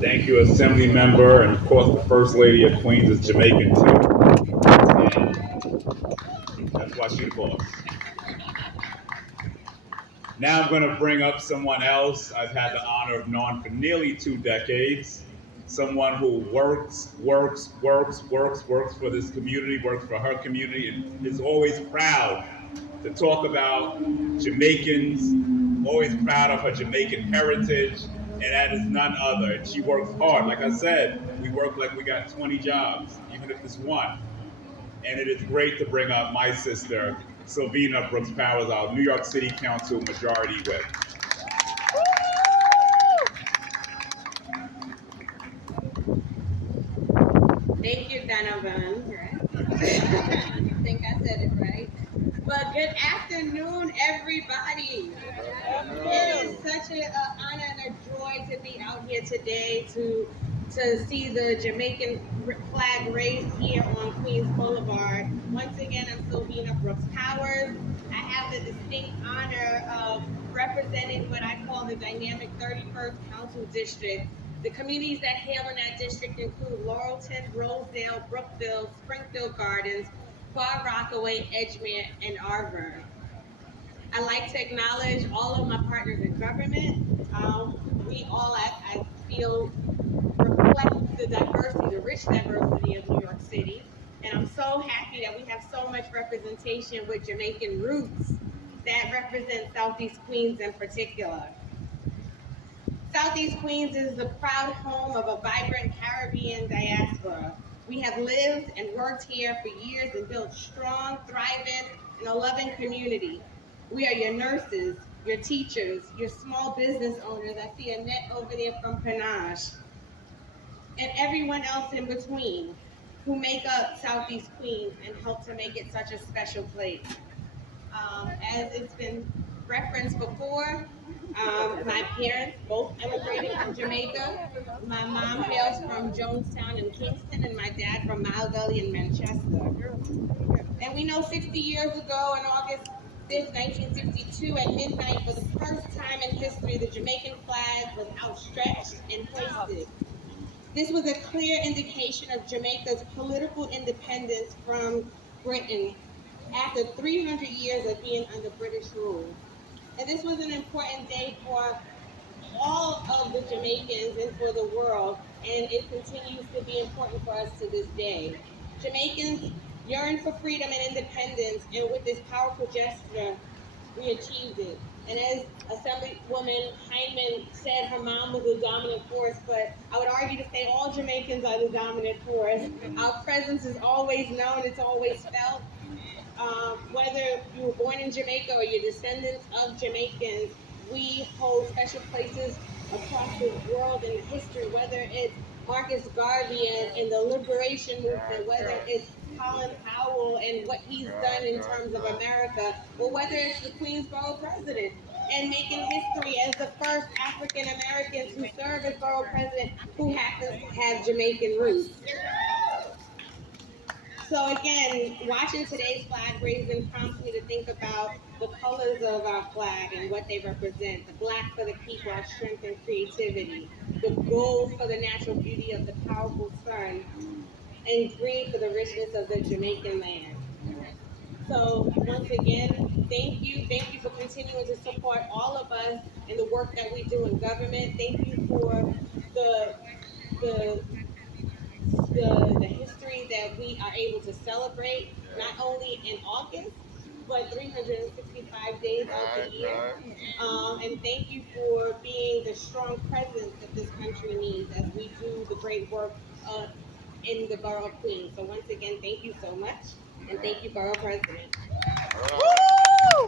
Thank you, Assembly Member, and of course the First Lady of Queens is Jamaican too, and that's why she the boss. Now I'm going to bring up someone else I've had the honor of knowing for nearly 2 decades. Someone who works for this community, works for her community, and is always proud to talk about Jamaicans, always proud of her Jamaican heritage, and that is none other. And she works hard. Like I said, we work like we got 20 jobs, even if it's one. And it is great to bring up my sister, Sylvina Brooks Powers, our New York City Council Majority Whip. Thank you, Donovan. I think I said it right. But good afternoon, everybody. It is such an honor and a joy to be out here today to see the Jamaican flag raised here on Queens Boulevard. Once again, I'm Sylvina Brooks Powers. I have the distinct honor of representing what I call the dynamic 31st Council District. The communities that hail in that district include Laurelton, Rosedale, Brookville, Springfield Gardens, Far Rockaway, Edgemere, and Arverne. I like to acknowledge all of my partners in government. We all, I feel, reflect the diversity, the rich diversity of New York City. And I'm so happy that we have so much representation with Jamaican roots that represent Southeast Queens in particular. Southeast Queens is the proud home of a vibrant Caribbean diaspora. We have lived and worked here for years and built strong, thriving, and a loving community. We are your nurses, your teachers, your small business owners. I see Annette over there from Panache, and everyone else in between who make up Southeast Queens and help to make it such a special place. As it's been referenced before, my parents both immigrated from Jamaica. My mom hails from Jonestown and Kingston, and my dad from Mile Valley in Manchester. And we know 60 years ago, on August 5th, 1962, at midnight, for the first time in history, the Jamaican flag was outstretched and hoisted. This was a clear indication of Jamaica's political independence from Britain after 300 years of being under British rule. And this was an important day for all of the Jamaicans and for the world, and it continues to be important for us to this day. Jamaicans yearn for freedom and independence, and with this powerful gesture, we achieved it. And as Assemblywoman Hyman said, her mom was the dominant force, but I would argue to say all Jamaicans are the dominant force. Our presence is always known, it's always felt. Whether you were born in Jamaica or you're descendants of Jamaicans, we hold special places across the world in history, whether it's Marcus Garvey and the liberation movement, whether it's Colin Powell and what he's done in terms of America, or whether it's the Queensborough president and making history as the first African Americans who serve as borough president who happens to have Jamaican roots. So again, watching today's flag raising prompts me to think about the colors of our flag and what they represent. The black for the people, our strength and creativity. The gold for the natural beauty of the powerful sun. And green for the richness of the Jamaican land. So once again, thank you. Thank you for continuing to support all of us in the work that we do in government. Thank you for the the the history that we are able to celebrate, not only in August, but 365 days out the year. And thank you for being the strong presence that this country needs as we do the great work in the Borough of Queens. So once again, thank you so much, and thank you, Borough President. Woo!